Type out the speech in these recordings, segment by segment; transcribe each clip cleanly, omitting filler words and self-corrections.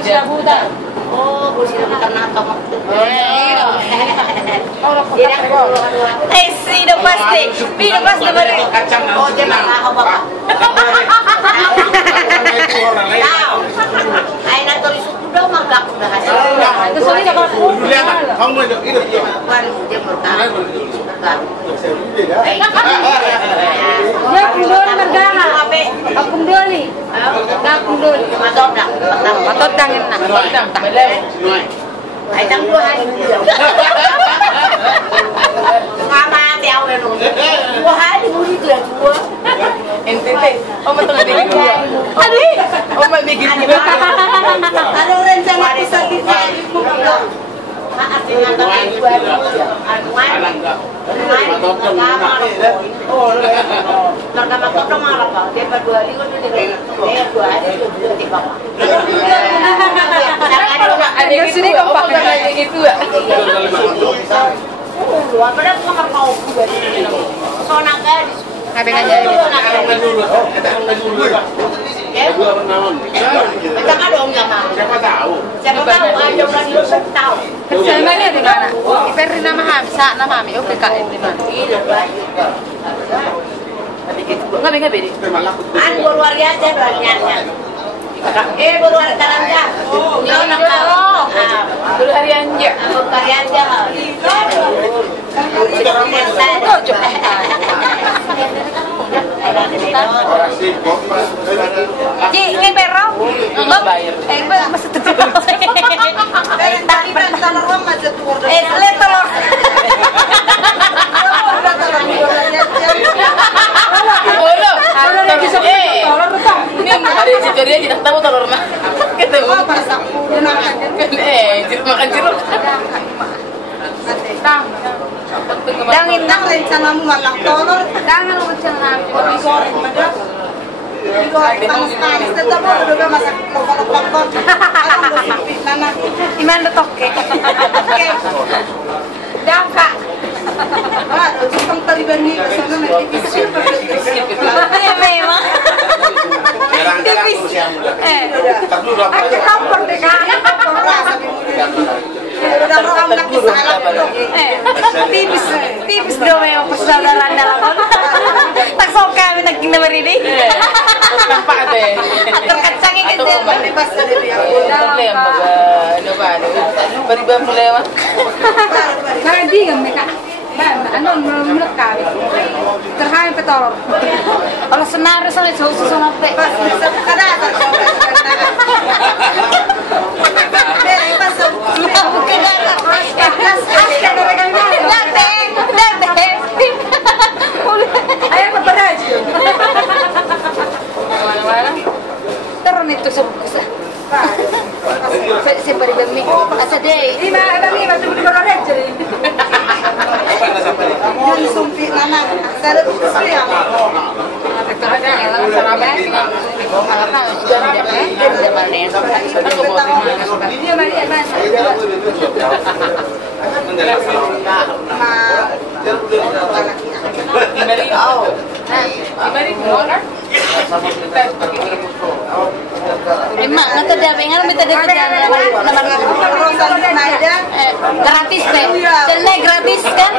sila buta. Oh, sila nato. Eh, sino pasti? Sino pasti mari. Oh, dia makahaw ba? Ay na to isuko daw maglako na kasi. Ito sali na ba? Kamu itu itu. Kuan dia murka. Ya pundol margana. Ang pundoli. Ang pundoli. Matot na. Matot dangin na. Ay tang buhay. Mama tiaw na no. Buhay mo dito ya tua. Entete. Oh, matong digit ko. Ano? Oh, may digit ko. Ano rin sa mga sa kita mo ko. Maasin na tayo buhay mo. Ano oh, nagkamatot ng mga pa. Di ba dua di ko dito. Eh, dua di ba? Ada gitu ya? Oh, ada gitu ya? Luar pada sama kau juga. Sona ka di. Sabi nga dyan. Kita ka dong ya, Ma. Siapa tahu? Siapa tahu ada orang yang tahu. Sa mali di mana? Pero na maham sa na mami okay ka di mana? Ngabi di. An luar biasa banyaknya. Baru hari karanja. Yo nakao. Dulu harian aja. Karanja. Ji, ngay pero? Eh, mas tutup. Tadi kan telur macet telur. Telur. Halo. Halo lagi seperti telur tuh. Ini ada situ dia tidak tahu telur mah. Ketemu. Jeruk makan jeruk. Dangin Nang rencanamu malang telur. Dangan lu jangan. Digoreng madak. Digoreng panas-panas tetap udah masak kokok-kokok. Nana. Iman do toke. Dangka. Aduh, sistem Taliban ini sana nanti bisa. Ay, memang. Tipis. Aku tampar deh kan. Tipis dong memang persaudaraan dalam. Tak sok kami naging nomor ini. Nampak deh. Terkacangin gitu. Pas ada dia. Problem baga ano ba? Bariba problema. Karena dia mereka. Ano menurut kami terhampir petolor. Kalau senario soalnya jauh sampai pas Kada ayo berberas terus itu sebukus saya beri demi asa deh ini ada nih masih beri berberas jadi yang sumpi nana sada kusiya Emak, nanti dia pengen minta dia gratis deh, channel gratis kan?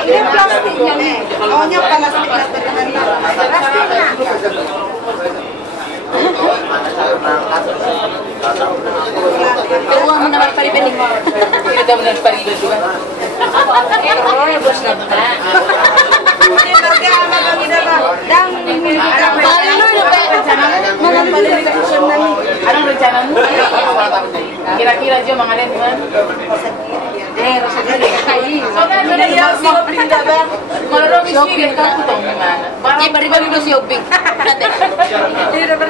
Ini plastiknya nih. Maunya panas-panas plastiknya. Uang menawar pari bening. Kita benar pari juga. Oh ya bos nabta. Ini harga apa bang ida bang? Dan Balik lu udah malam balik di kawasan nani. Anong rencanamu? Kira-kira aja mangalan di mana? rasa dia kayak Soalnya ada yang mau beli dabar. Kalau orang shopping kan aku tahu di mana. bari-bari lu shopping. Ini dapat